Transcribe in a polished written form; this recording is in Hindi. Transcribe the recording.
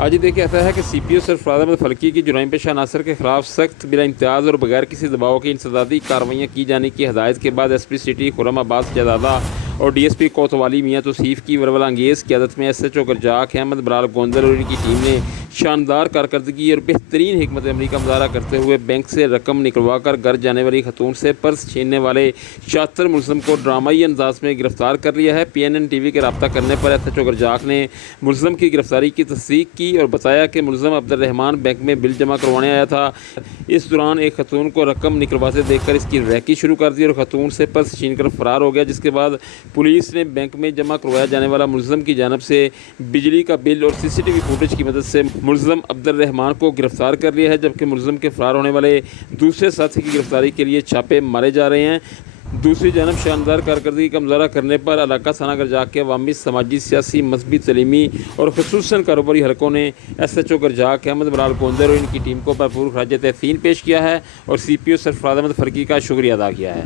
आज ही देखिए, ऐसा है कि CPO सरफराज अहमद फल्की की जुराइम पेशा अनासर के खिलाफ सख्त बिला इम्तियाज़ और बगैर किसी दबाव के इंसदादी कार्रवाइयाँ की जाने की हदायत के बाद SP सिटी खुर्रम अब्बास शहजादा और DSP कोतवाली मियाँ तौसीफ़ की वरवला अंगेज़ क़यादत में SHO गर्जाक अहमद बलाल गोंदल और इनकी टीम ने शानदार कारकर्दगी और बेहतरीन हिकमत अमली का मुजाहरा करते हुए बैंक से रकम निकलवा कर घर जाने वाली खतून से पर्स छीनने वाले शातिर मुलज़म को ड्रामाई अंदाज में गिरफ्तार कर लिया है। PNN TV के रब्ता करने पर SHO गर्जाक ने मुलज़म की गिरफ्तारी की तस्दीक की और बताया कि मुलज़म अब्दुर्रहमान बैंक में बिल जमा करवाने आया था। इस दौरान एक खतून को रकम निकलवाते देखकर इसकी रैकी शुरू कर दी और खतून से पर्स छीन कर फरार हो गया, जिसके बाद पुलिस ने बैंक में जमा करवाया जाने वाला मुलज़म की जानिब से बिजली का बिल और CCTV फुटेज की मदद से मुलज़म अब्दुर्रहमान को गिरफ्तार कर लिया है, जबकि मुलज़म के फरार होने वाले दूसरे साथी की गिरफ्तारी के लिए छापे मारे जा रहे हैं। दूसरी जानब शानदार कारकर्दगी का मुजाहरा करने पर इलाका थाना गर्जाक के अवामी, समाजी, सियासी, मजहबी, तलीमी और खुसूसन कारोबारी हलकों ने SHO गर्जाक अहमद बलाल गोंदल और इनकी टीम को भरपूर खराज तहसीन पेश किया है और CPO सरफराज अहमद फल्की का शुक्रिया अदा किया है।